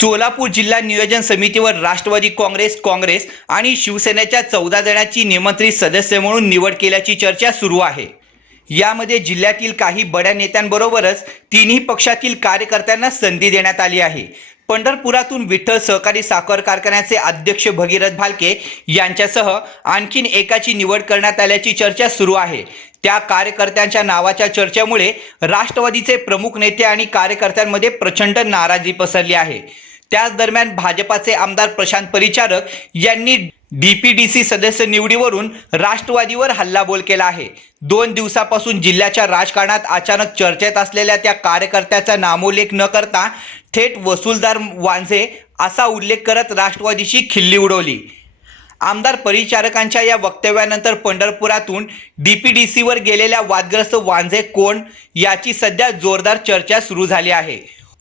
सोलापूर जिल्हा नियोजन समितीवर राष्ट्रवादी काँग्रेस आणि शिवसेनेच्या 14 जणांची निमंत्रित सदस्य म्हणून निवड केल्याची चर्चा सुरू आहे। यामध्ये जिल्ह्यातील काही बड्या नेत्यांबरोबरच तिन्ही पक्षातील कार्यकर्त्यांना संधी देण्यात आली आहे। पंढरपुरातून विठ्ठल सहकारी साखर कारखान्याचे अध्यक्ष भगीरथ भालके यांच्यासह आणखीन एकाची निवड करण्यात आल्याची चर्चा सुरू आहे। त्या कार्यकर्त्यांच्या नावाच्या चर्चेमुळे राष्ट्रवादीचे प्रमुख नेते आणि कार्यकर्त्यांमध्ये प्रचंड नाराजी पसरली आहे। त्याच दरम्यान भाजपाचे आमदार प्रशांत परिचारक यांनी डीपीडीसी सदस्य निवडीवरून राष्ट्रवादीवर हल्लाबोल केला आहे। 2 दिवसापासून जिल्ह्याच्या राजकारणात अचानक चर्चेत असलेल्या त्या कार्यकर्त्याचा नामोल्लेख न करता थेट वसूलदार वांझे असा उल्लेख करत राष्ट्रवादीची खिल्ली उडवली। आमदार परिचारकांच्या या वक्तव्यानंतर पंढरपुरातून डीपीडीसीवर गेलेल्या वादग्रस्त वांझे कोण याची सध्या जोरदार चर्चा सुरू झाली आहे।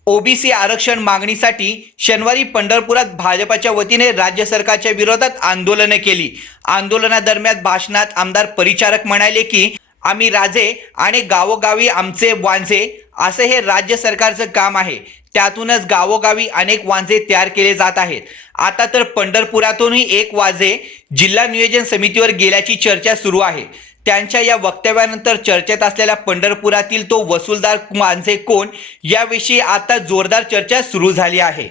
ओबीसी आरक्षण मागणीसाठी शनिवारी पंढरपुरात भाजपाच्या वतीने राज्य सरकारच्या विरोधात आंदोलने केली। आंदोलनादरम्यान भाषणात आमदार परिचारक म्हणाले की आम्ही राजे आणि गावोगावी आमचे वांझे असे हे राज्य सरकारचं काम आहे। त्यातूनच गावोगावी अनेक वांझे तयार केले जात आहेत। आता तर पंढरपुरातूनही एक वांझे जिल्हा नियोजन समितीवर गेल्याची चर्चा सुरू आहे। त्यांच्या या वक्तव्यानंतर चर्चेत असलेल्या पंढरपुरातील तो वसूलदार वांझे कोण याविषयी आता जोरदार चर्चा सुरू झाली आहे।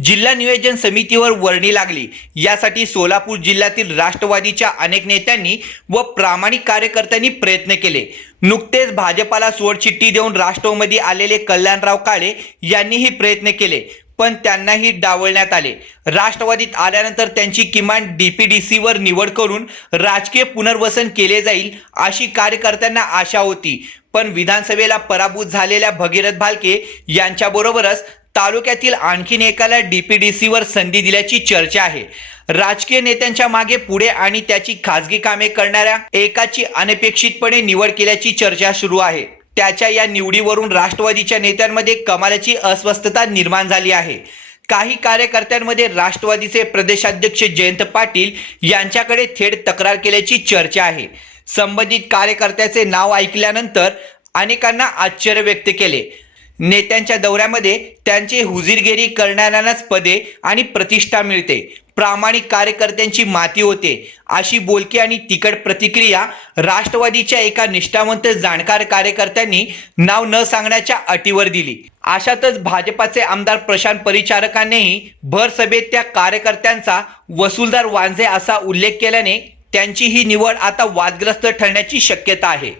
जिल्हा नियोजन समितीवर वर्णी लागली यासाठी सोलापूर जिल्ह्यातील राष्ट्रवादीच्या अनेक नेत्यांनी व प्रामाणिक कार्यकर्त्यांनी प्रयत्न केले। नुकतेच भाजपाला सोडचिठ्ठी देऊन राष्ट्रवादी आलेले कल्याणराव काळे यांनीही प्रयत्न केले, पण त्यांनाही डावलण्यात आले। राष्ट्रवादीत आल्यानंतर त्यांची किमान डीपीडीसीवर निवड करून राजकीय पुनर्वसन केले जाईल अशी कार्यकर्त्यांना आशा होती, पण विधानसभेला पराभूत झालेल्या भगीरथ भालके यांच्याबरोबरच तालुक्यातील आणखीन एकाला डीपीडीसीवर संधी दिल्याची चर्चा आहे। राजकीय नेत्यांच्या मागे पुढे आणि त्याची खासगी कामे करणाऱ्या एकाची अनपेक्षितपणे निवड केल्याची चर्चा सुरू आहे। त्याच्या या निवडीवरून राष्ट्रवादीच्या नेत्यांमध्ये कमालीची अस्वस्थता निर्माण झाली आहे। काही कार्यकर्त्यांमध्ये राष्ट्रवादीचे प्रदेशाध्यक्ष जयंत पाटील यांच्याकडे थेट तक्रार केल्याची चर्चा आहे। संबंधित कार्यकर्त्याचे नाव ऐकल्यानंतर अनेकांना आश्चर्य व्यक्त केले। नेत्यांच्या दौऱ्यामध्ये त्यांचे हुजीरगिरी करणाऱ्यांनाच पदे आणि प्रतिष्ठा मिळते, प्रामाणिक कार्यकर्त्यांची माती होते अशी बोलकी आणि तिखट प्रतिक्रिया राष्ट्रवादीच्या एका निष्ठावंत जाणकार कार्यकर्त्यांनी नाव न सांगण्याच्या अटीवर दिली। अशातच भाजपाचे आमदार प्रशांत परिचारकांनीही भर सभेत त्या कार्यकर्त्यांचा वसूलदार वांझे असा उल्लेख केल्याने त्यांची ही निवड आता वादग्रस्त ठरण्याची शक्यता आहे।